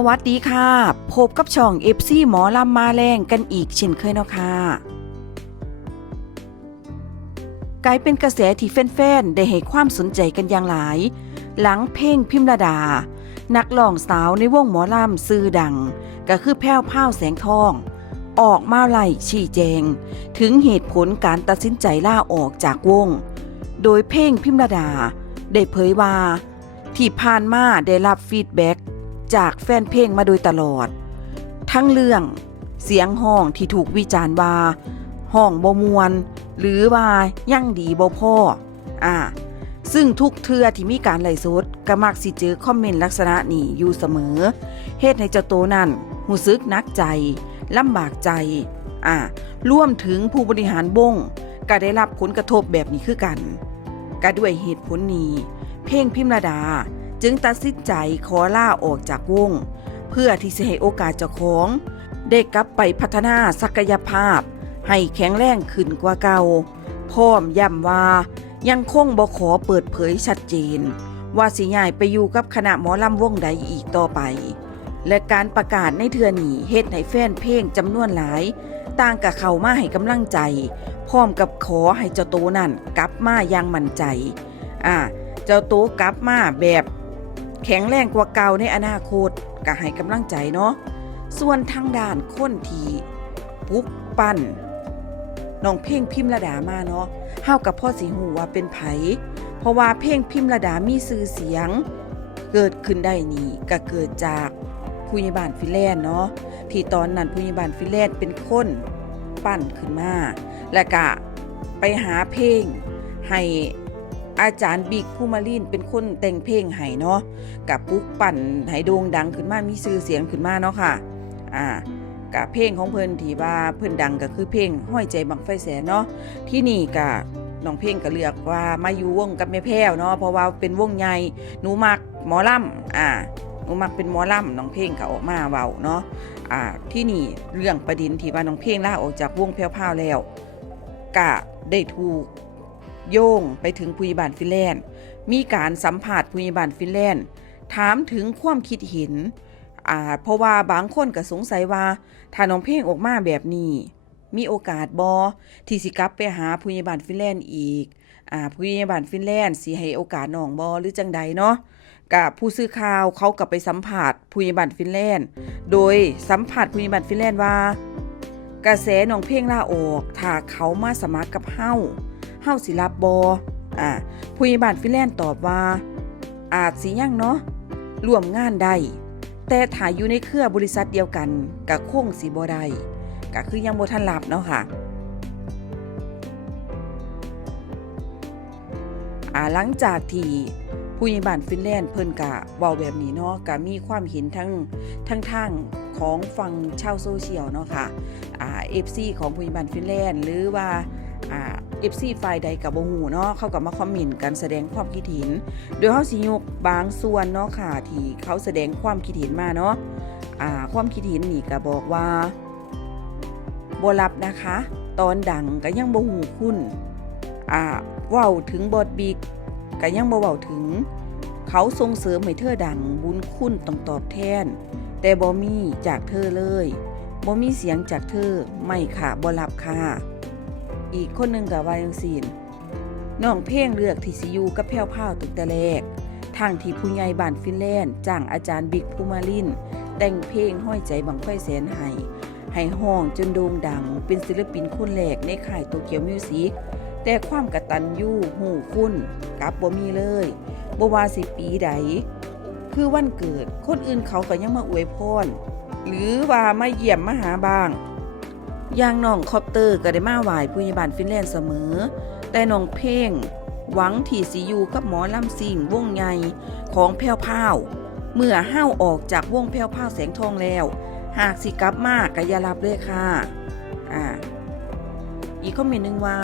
สวัสดีค่ะ พบกับช่อง FC หมอลำมาแรงกันอีกเช่นเคยเนาะค่ะกลายเป็นกระแสที่แฟนๆ ได้ให้ความสนใจกันอย่างหลาย หลังเพลงพิมระดา นักร้องสาวในวงหมอลำซื่อดัง ก็คือแพ้วพ้าวแสงทอง ออกมาไล่ชี้แจง ถึงเหตุผลการตัดสินใจล่าออกจากวง โดยเพลงพิมระดา ได้เผยว่า ที่ผ่านมาได้รับฟีดแบ็ก จากแฟนเพลงมาโดยตลอด ทั้งเรื่องเสียงห้องที่ถูกวิจารณ์ว่าห้องบมวน หรือว่ายั่งดีบ่พ่ออ่าซึ่งทุกเทือที่มีการไล่สดก็มักสิเจอคอมเมนต์ลักษณะนี้อยู่เสมอเฮ็ดให้เจ้าโตนั่นหูซึกนักใจลำบากใจอ่ารวมถึงผู้บริหารบงก็ได้รับผลกระทบแบบนี้คือกันก็ด้วยเหตุผลนี้ เพลงพิมระดา จึงตัดสินใจขอล่าออกจากวง เพื่อที่จะให้โอกาสเจ้าของ ได้กลับไปพัฒนาศักยภาพ ให้แข็งแรงขึ้นกว่าเก่าพร้อมย้ำว่ายังคงบ่ขอเปิดเผยชัดเจน ว่าสิย้ายไปอยู่กับคณะหมอลำวงใดอีกต่อไป และการประกาศในเทือนี้เฮ็ดให้แฟนเพลงจำนวนหลาย ต่างกับเขามาให้กำลังใจ พร้อมกับขอให้เจ้าโตนั่นกลับมาอย่างมั่นใจ อ่า เจ้าโตกลับมาแบบ แข็งแรงกว่าเก่าในอนาคตก็ให้กำลังใจเนาะส่วนทางด้านคนทีปลุกปั้นน้องเพลงพิมระดามาเนาะเฮากับพ่อสีหูว่าเป็นไผเพราะว่าเพลงพิมระดามีชื่อเสียง เกิดขึ้นได้นี่ก็เกิดจากผู้ใหญ่บ้านฟิแลนด์เนาะที่ตอนนั้นผู้ใหญ่บ้านฟิแลนด์เป็นคนปั้นขึ้นมา และก็ไปหาเพลงให้ อาจารย์บิ๊กผู้มาลินเป็นคนแต่งเพลงให้เนาะกับปลุกปั่นให้โด่งดังขึ้นมามีชื่อเสียงขึ้นมาเนาะค่ะอ่ากับเพลงของเพิ่นที่ว่าเพิ่นดังก็คือเพลงห้อยใจบังไฟแสนเนาะที่นี่ก็น้องเพลงก็เลือกว่ามาอยู่วงกับแม่แพ้วเนาะเพราะว่าเป็นวงใหญ่หนูมักหมอลำอ่าหนูมักเป็นหมอลำน้องเพลงก็ออกมาเว้าเนาะอ่าที่นี่เรื่องประเด็นที่ว่าน้องเพลงลาออกจากวงแพ้วๆแล้วก็ได้ถูก โยงไปถึงผู้ใหญ่บ้านฟินแลนด์ มีการสัมผัสผู้ใหญ่บ้านฟินแลนด์ ถามถึงความคิดเห็นเพราะว่าบางคนก็สงสัยว่าถ้าน้องเพลงออกมาแบบนี้ มีโอกาสบอที่สิกลับไปหาผู้ใหญ่บ้านฟินแลนด์อีกอผู้ใหญ่บ้านฟินแลนด์สิให้โอกาสน้องบอหรือจังใดเนาะกับผู้สื่อข่าวเขากลับไปสัมผัสผู้ใหญ่บ้านฟินแลนด์ โดยสัมผัสผู้ใหญ่บ้านฟินแลนด์ว่า กระแสน้องเพลงลาออกถ้าเขามาสมัครกับเฮ้า เฮาสิรับบออ่าผู้ใหญ่บ้านฟิแลนด์ตอบว่า อาจสิยังเนาะร่วมงานได้แต่ถ้ายอยู่ในเครือบริษัทเดียวกันก็คงสิบ่ได้ก็คือยังบ่ทันรับเนาะค่ะหลังจากที่ผู้ใหญ่บ้านฟินแลนด์เพิ่นกะเว้าแบบนี้เนาะก็มีความเห็นทั้งทั้งทางของฝั่งชาวโซเชียลเนาะค่ะอ่า FC ของผู้ใหญ่บ้านฟินแลนด์ หรือว่า อ่า FC ฝ่ายใดกับบ่ฮู้เนาะเขาก็มาคอมเมนต์กันแสดงความคิดเห็น โดยเฮาสิยกบางส่วนเนาะค่ะที่เขาแสดงความคิดเห็นมาเนาะอ่าความคิดเห็นนี่ก็บอกว่าบรับนะคะ ตอนดังก็ยังบ่ฮู้คุณอ่าเว้าถึงบอดบิกก็ยังบ่เว้าถึง เขาส่งเสริมให้เธอดังบุญคุณต้องตอบแทน แต่บ่มีจากเธอเลยบ่มีเสียงจากเธอไม่ค่ะบ่รับค่ะ อีกคนหนึงก็ว่าจังซี่น้องเพลงเลือกที่สิอยู่กับแพ้วพราวตั้งแต่แรกทางที่ผู้ใหญ่บ้านฟินแลนด์จ้างอาจารย์บิ๊กภูมาลิน แต่งเพลงห้อยใจบังไฟแสนให้ให้ห้องจนโด่งดัง เป็นศิลปินคนแรกในค่ายโตเกียวมิวสิกแต่ความกระตัญญูหูคุณกลับบ่มีเลยบ่ว่าสิปีใด คือวันเกิดคนอื่นเขาก็ยังมาอวยพรหรือว่ามาเยี่ยมมาหาบ้าง อย่างน้องคอปเตอร์ก็ได้มาไหวผู้ใหญ่บ้านฟินแลนด์เสมอ แต่น้องเพลงหวังที่สิอยู่กับหมอลำซิ่งวงใหญ่ของแพ้วพราวเมื่อห้าวออกจากวงแพ้วพราวแสงทองแล้ว หากสิกลับมากก็อย่ารับเลยค่ะอ่าอีกคอมเมนต์หนึ่งว่า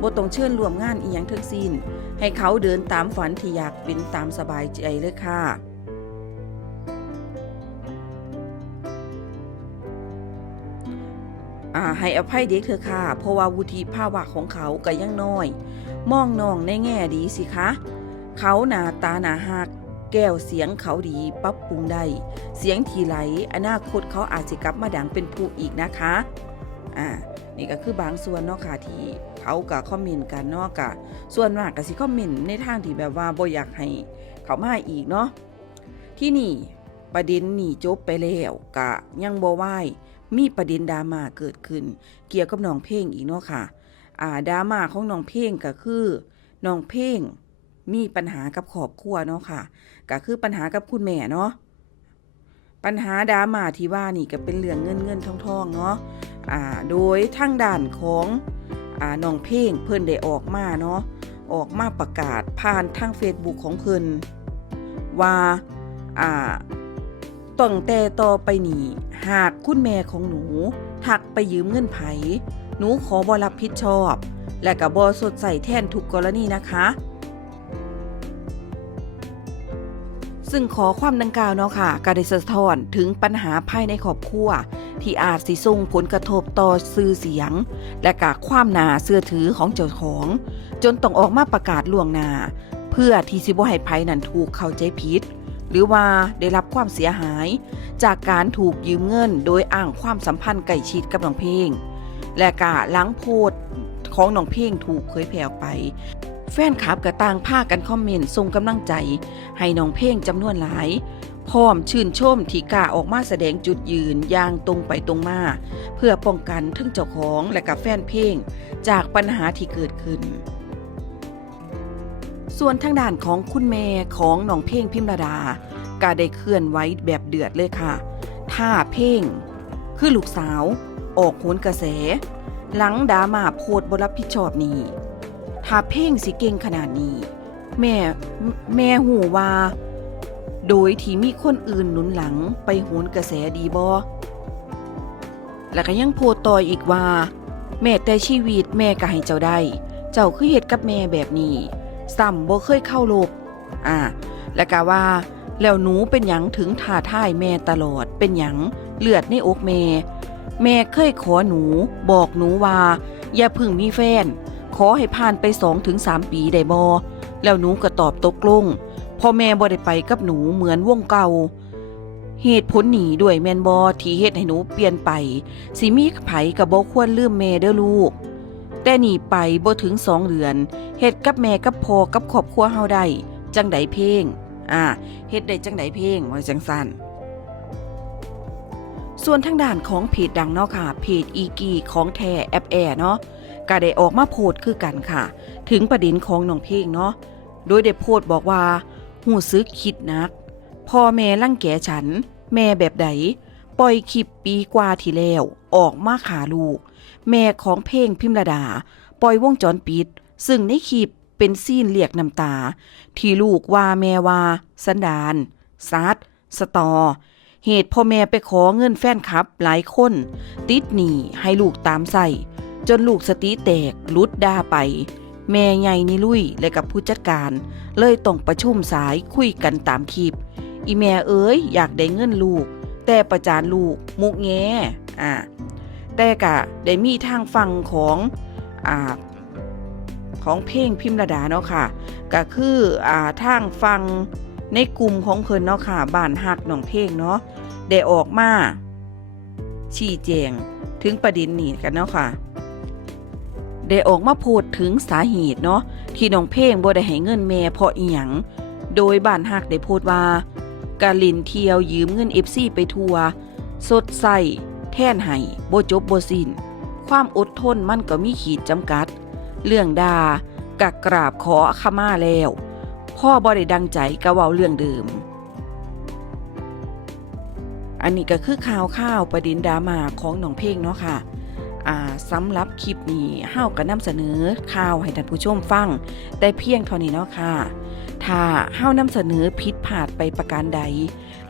บ่ต้องเชิญรวมงานอีหยังทั้งสิ้น ให้เขาเดินตามฝันที่อยากเป็นตามสบายใจเลยค่ะ อาให้อภัยเด็กเถอะค่ะ เพราะว่าวุฒิภาวะของเขาก็ยังน้อย มองน้องในแง่ดีสิคะ เขาหนาตาหนาหัก แก้วเสียงเขาดีปรับปรุงได้ เสียงทีไหล อนาคตเขาอาจจะกลับมาดังเป็นผู้อีกนะคะ อ่า นี่ก็คือบางส่วนเนาะค่ะที่เขากับคอมเมนต์กันเนาะกะ ส่วนมากก็สิคอมเมนต์ในทางที่แบบว่าบ่อยากให้เขามาอีกเนาะ ที่นี่ประเด็นนี่จบไปแล้วกะยังบ่ไหว มีประเด็นดราม่าเกิดขึ้น เกี่ยวกับน้องเพลงอีกเนาะค่ะอ่าดราม่าของน้องเพลงก็คือน้องเพลงมีปัญหากับครอบครัวเนาะค่ะ ก็คือปัญหากับคุณแม่เนาะปัญหาดราม่าที่ว่านี่ก็เป็นเรื่องเงินเงินทองทองเนาะอ่าโดยทางด้านของอ่าน้องเพลงเพิ่นได้ออกมาเนาะออกมาประกาศผ่านทาง Facebook ของเพิ่นว่าอ่า ตั้งแต่ต่อไปนี้หากคุณแม่ของหนูทักไปยืมเงินไผ หนูขอบรับผิดชอบ และกับบอสดใส่แทนทุกกรณีนะคะ ซึ่งขอความดังกล่าวเนาะค่ะก็ได้สะท้อนถึงปัญหาภายในครอบครัว ที่อาจสิส่งผลกระทบต่อสื่อเสียง และกะความนาเสื่อถือของเจ้าของ จนต้องออกมาประกาศล่วงหน้าเพื่อที่สิบ่ให้ภัยนั้นถูกเข้าใจผิด หรือว่าได้รับความเสียหาย จากการถูกยืมเงินโดยอ้างความสัมพันธ์ใกล้ชิดกับน้องเพลง และกะหลังโพสต์ของน้องเพลงถูกเผยแพร่ออกไป แฟนคลับก็ต่างพากันคอมเมนต์ส่งกำลังใจ ให้น้องเพลงจำนวนหลาย พร้อมชื่นชมที่กาออกมาแสดงจุดยืนอย่างตรงไปตรงมา เพื่อป้องกันทั้งเจ้าของและกับแฟนเพลง จากปัญหาที่เกิดขึ้น ส่วนทางด้านของคุณแม่ของน้องเพลงพิมรดา ก็ได้เคลื่อนไหว้แบบเดือดเลยค่ะถ้าเพลงคือลูกสาว ออกโหนกระแส หลังดามาโพดบรับผิดชอบนี้ถ้าเพลงสิเก่งขนาดนี้ แม่แม่หูว่า โดยที่มีคนอื่นหนุนหลังไปโหนกระแสดีบอแล้วก็ยังโพดต่ออีกว่า แม่แต่ชีวิตแม่ก็ให้เจ้าได้ เจ้าคือเหตุกับแม่แบบนี้ ซ้ำบ่เคยเข้าโลบอ่า แล้วก็ว่า แล้วหนูเป็นหยังถึงท่าท่ายแม่ตลอด เป็นหยังเลือดในอกแม่ แม่เคยขอหนู บอกหนูว่า อย่าพึ่งมีแฟน ขอให้ผ่านไปสองถึงสามปีได้บอแล้วหนูก็ตอบตกลงพ่อแม่บ่ได้ไปกับหนูเหมือนวงเก่า เหตุผลหนีด้วยแมนบอที่เฮ็ดให้หนูเปลี่ยนไปสิมีไผกับบ่ควรลืมแม่เด้อลูก แต่หนีไปบ่ถึงสองเดือนเฮ็ดกับแม่กับพ่อกับครอบครัวเฮาได้จังไดเพลงอ่าเฮ็ดได้จังไดเพลงว่าจังซั่นส่วนทางด้านของเพจดังเนาะค่ะ เพจอีกีของแท้แอปแอร์เนาะก็ได้ออกมาโพสต์คือกันค่ะ ถึงประเด็นของน้องเพลงเนาะโดยได้โพสต์บอกว่าหูซึกคิดนักพ่อแม่รังแกฉัน แม่แบบใดปล่อยคลิปปีกว่าที่แล้ว ออกมาขาลูก แม่ของเพลงพิมระดา ปล่อยวงจรปิด ซึ่งในคลิปเป็นซีนเรียกน้ำตา ที่ลูกว่าแม่ว่า สันดานซัดสตอ เหตุพ่อแม่ไปขอเงินแฟนคลับหลายคน ติดหนี้ให้ลูกตามใส่ จนลูกสติแตกลุดด่าไป แม่ใหญ่นิลุยและกับผู้จัดการ เลยต้องประชุมสายคุยกันตามคลิป อีแม่เอ๋ยอยากได้เงินลูก แต่ประจานลูก มุกแง อ่าแต่กะได้มีทางฟังของอ่าของเพลงพิมระดาเนาะค่ะก็คืออ่าทางฟังในกลุ่มของเพิ่นเนาะค่ะบ้านหักหนองเพลงเนาะได้ออกมาชี้แจงถึงประเด็นนี้กันเนาะค่ะได้ออกมาพูดถึงสาเหตุเนาะที่น้องเพลงบ่ได้ให้เงินแม่เพราะอีหยังโดยบ้านหักได้พูดว่ากาลินเที่ยวยืมเงินเอฟซีไปทัวร์สดใส แท่นให้บ่จบบ่สิน้น ความอดทนมันก็มีขีดจำกัด เรื่องดากะกราบขอขมาแล้ว พ่อบ่ได้ดังใจกะเว้าเรื่องเดิม อันนี้ก็คือข่าวข่าวประเด็นดราม่าของหนองเพลงเนาะค่ะอ่าสำหรับคลิปนี้เฮาก็นำเสนอข่าวให้ท่านผู้ชมฟัง แต่เพียงเท่านี้เนาะค่ะ ถ้าเฮานำเสนอผิดพลาดไปประการใด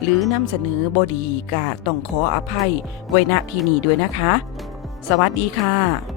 หรือนำเสนอบดีกะต้องขออภัยไว้ณที่นี้ด้วยนะคะ สวัสดีค่ะ